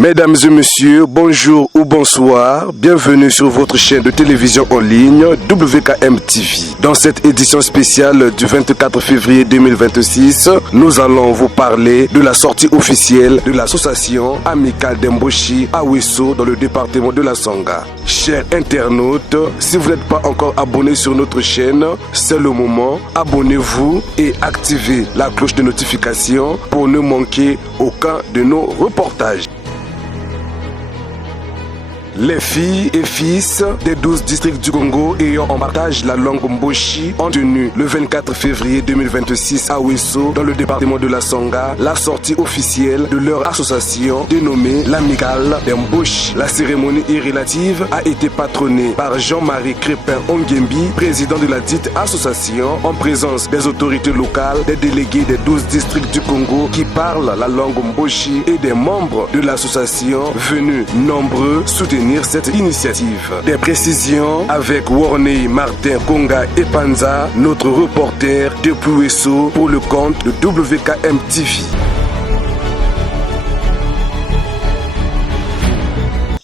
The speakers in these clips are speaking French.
Mesdames et messieurs, bonjour ou bonsoir, bienvenue sur votre chaîne de télévision en ligne WKM TV. Dans cette édition spéciale du 24 février 2026, nous allons vous parler de la sortie officielle de l'association amicale d'Emboshi à Wesso dans le département de la Sangha. Chers internautes, si vous n'êtes pas encore abonné sur notre chaîne, c'est le moment, abonnez-vous et activez la cloche de notification pour ne manquer aucun de nos reportages. Les filles et fils des 12 districts du Congo ayant en partage la langue Mboshi ont tenu le 24 février 2026 à Wesso, dans le département de la Sangha, la sortie officielle de leur association dénommée l'Amicale d'Emboshi. La cérémonie irrélative a été patronnée par Jean-Marie Crépin Ongembi, président de la dite association, en présence des autorités locales, des délégués des 12 districts du Congo qui parlent la langue Mboshi et des membres de l'association venus nombreux soutenir cette initiative. Des précisions avec Warney Martin Konga et Panza, notre reporter depuis Wesso pour le compte de WKM TV.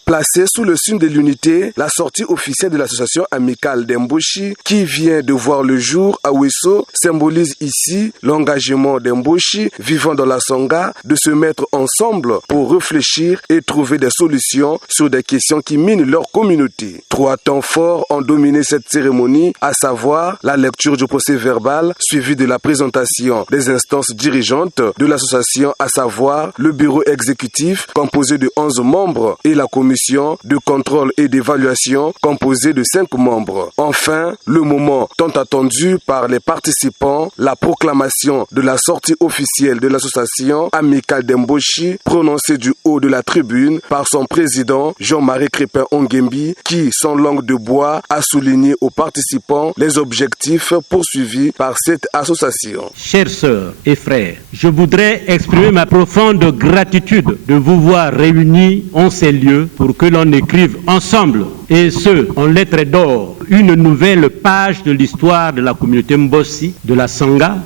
Placée sous le signe de l'unité, la sortie officielle de l'association amicale d'Emboshi qui vient de voir le jour à Wesso symbolise ici l'engagement d'Emboshi vivant dans la Sangha de se mettre ensemble pour réfléchir et trouver des solutions sur des questions qui minent leur communauté. 3 temps forts ont dominé cette cérémonie, à savoir la lecture du procès verbal suivi de la présentation des instances dirigeantes de l'association, à savoir le bureau exécutif composé de 11 membres et la commission de contrôle et d'évaluation composée de 5 membres. Enfin, le moment tant attendu par les participants, la proclamation de la sortie officielle de l'association amicale d'Emboshi prononcée du haut de la tribune par son président Jean-Marie Crépin Ongembi qui, sans langue de bois, a souligné aux participants les objectifs poursuivis par cette association. Chères sœurs et frères, je voudrais exprimer ma profonde gratitude de vous voir réunis en ces lieux pour que l'on écrive ensemble, et ce, en lettres d'or, une nouvelle page de l'histoire de la communauté Mboshi, de la Sangha,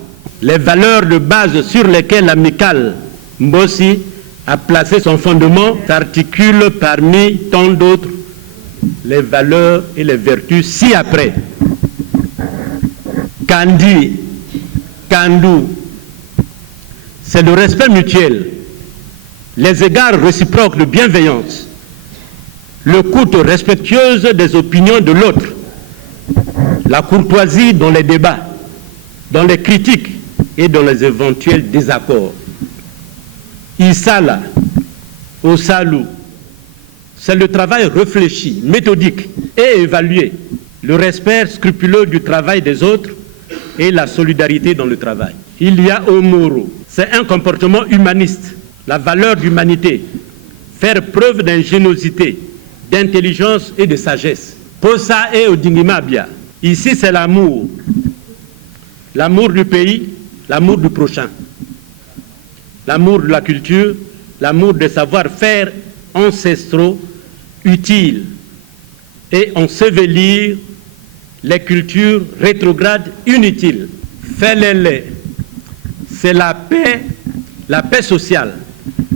les valeurs de base sur lesquelles l'amicale Mboshi a placé son fondement s'articulent parmi tant d'autres les valeurs et les vertus ci-après. Kandi, Kandu, c'est le respect mutuel, les égards réciproques de bienveillance, l'écoute respectueuse des opinions de l'autre, la courtoisie dans les débats, dans les critiques et dans les éventuels désaccords. Isala, Osalu, c'est le travail réfléchi, méthodique et évalué, le respect scrupuleux du travail des autres et la solidarité dans le travail. Il y a Omoro, c'est un comportement humaniste, la valeur d'humanité, faire preuve d'ingéniosité, d'intelligence et de sagesse. Posa et Odingimabia. Ici, c'est l'amour. L'amour du pays, l'amour du prochain. L'amour de la culture, l'amour des savoir-faire ancestraux, utiles. Et ensevelir les cultures rétrogrades inutiles. Felele, c'est la paix sociale,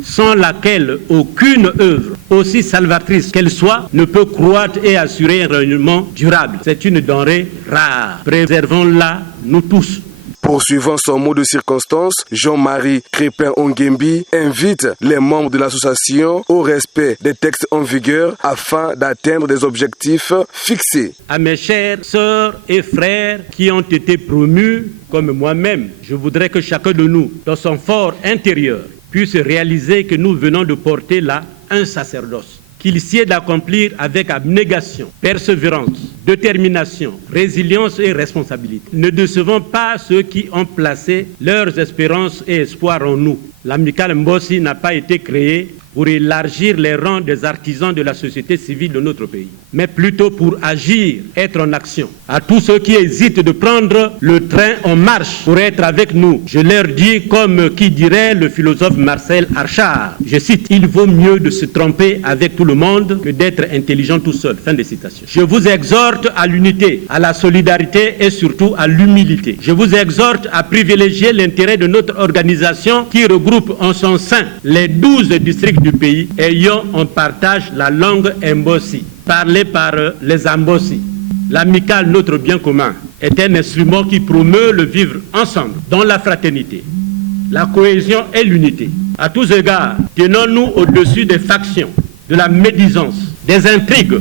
sans laquelle aucune œuvre, aussi salvatrice qu'elle soit, ne peut croître et assurer un rayonnement durable. C'est une denrée rare. Préservons-la, nous tous. Poursuivant son mot de circonstance, Jean-Marie Crépin Ongembi invite les membres de l'association au respect des textes en vigueur afin d'atteindre des objectifs fixés. À mes chères sœurs et frères qui ont été promus, comme moi-même, je voudrais que chacun de nous, dans son fort intérieur, puisse réaliser que nous venons de porter là un sacerdoce, qu'il sied d'accomplir avec abnégation, persévérance, détermination, résilience et responsabilité. Ne décevons pas ceux qui ont placé leurs espérances et espoirs en nous. L'amicale Mboshi n'a pas été créée pour élargir les rangs des artisans de la société civile de notre pays, mais plutôt pour agir, être en action. À tous ceux qui hésitent de prendre le train en marche pour être avec nous, je leur dis comme qui dirait le philosophe Marcel Archard, je cite, « Il vaut mieux de se tromper avec tout le monde que d'être intelligent tout seul ». Fin de citation. Je vous exhorte à l'unité, à la solidarité et surtout à l'humilité. Je vous exhorte à privilégier l'intérêt de notre organisation qui regroupe en son sein les 12 districts du pays ayant en partage la langue Mbossi, parlée par les Ambossi. L'amicale Notre Bien Commun est un instrument qui promeut le vivre ensemble dans la fraternité, la cohésion et l'unité. À tous égards, tenons-nous au-dessus des factions, de la médisance, des intrigues.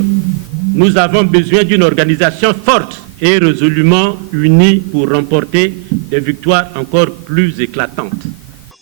Nous avons besoin d'une organisation forte et résolument unie pour remporter des victoires encore plus éclatantes.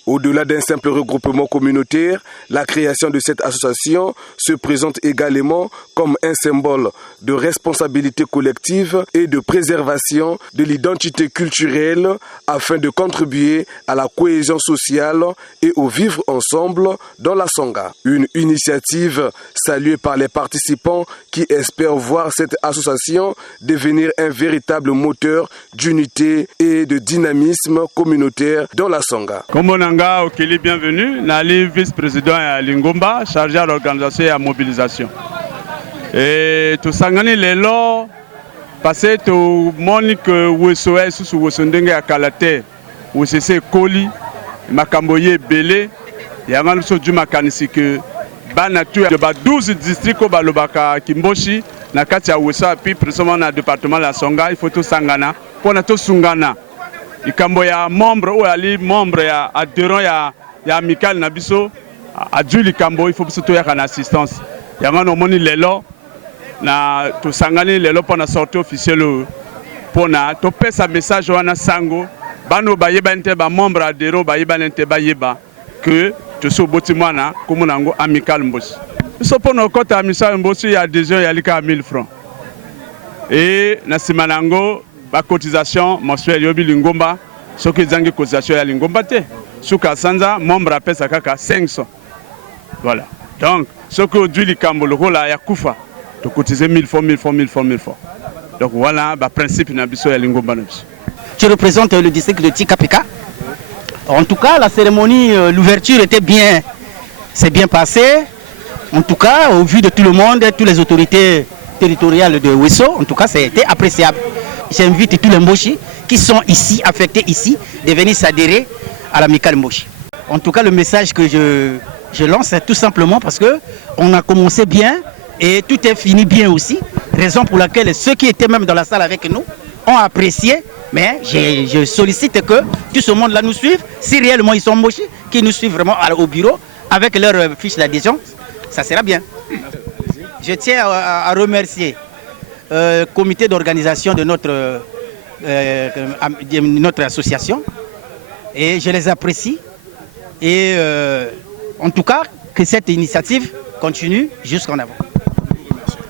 Au-delà d'un simple regroupement communautaire, la création de cette association se présente également comme un symbole de responsabilité collective et de préservation de l'identité culturelle afin de contribuer à la cohésion sociale et au vivre ensemble dans la Songa. Une initiative saluée par les participants qui espèrent voir cette association devenir un véritable moteur d'unité et de dynamisme communautaire dans la Songa. Okeli, bienvenue. Nali vice-président à Lingomba, chargé de l'organisation et à la mobilisation. Et tout sangani lelo, passé tout Monique Wesoe sous Wesondenge à Kalate, où c'est Koli, Makamboye Belé, Yaman Soju Makanisi que Banatu, de 12 districts au Balobaka Kimboshi, Nakatia Wesa, puis précisément dans le département de la Songa, il faut tout sangana, pour tout sungana. Ikambo ya membre ou ali membre ya adhérent ya amical na biso adjuli kambo il faut surtout ya kana assistance ya ngano moni lelo na to sangani lelo pona sortie officielle pona to pesa message wana sango bano bayeba nte ba membre adhérent bayeba nte bayeba que to so botimwana komona ngo amical mbosi so pona kota amical mbosi ya adhésion ya lika 1000 francs et na simanango la cotisation mensuelle yobi Lingomba, ce qui est une cotisation à Lingomba, Souka Sanza, membre appelle ça 500. Voilà. Donc, ce que aujourd'hui les Cambolo, là, il y a Koufa, de cotiser 1000 fois. Donc voilà, le principe de Lingomba. Je représente le district de Tikapika. En tout cas, la cérémonie, l'ouverture s'est bien passée. En tout cas, au vu de tout le monde, toutes les autorités territoriales de Wesso, en tout cas, ça a été appréciable. J'invite tous les Mboshi qui sont ici, affectés ici, de venir s'adhérer à l'amicale Mboshi. En tout cas, le message que je lance, c'est tout simplement parce qu'on a commencé bien et tout est fini bien aussi. Raison pour laquelle ceux qui étaient même dans la salle avec nous ont apprécié. Mais je sollicite que tout ce monde-là nous suive. Si réellement ils sont Mboshi, qu'ils nous suivent vraiment au bureau avec leur fiche d'adhésion, ça sera bien. Je tiens à remercier le comité d'organisation de notre association et je les apprécie et en tout cas que cette initiative continue jusqu'en avant.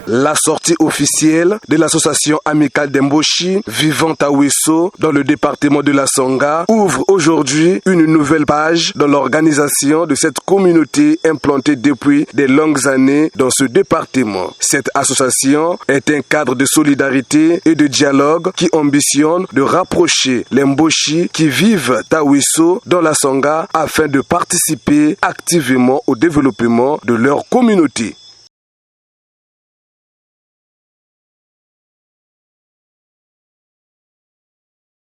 La sortie officielle de l'association amicale d'Mboshi vivant à Wesso dans le département de la Songa ouvre aujourd'hui une nouvelle page dans l'organisation de cette communauté implantée depuis de longues années dans ce département. Cette association est un cadre de solidarité et de dialogue qui ambitionne de rapprocher les Mboshi qui vivent à Wesso dans la Songa afin de participer activement au développement de leur communauté.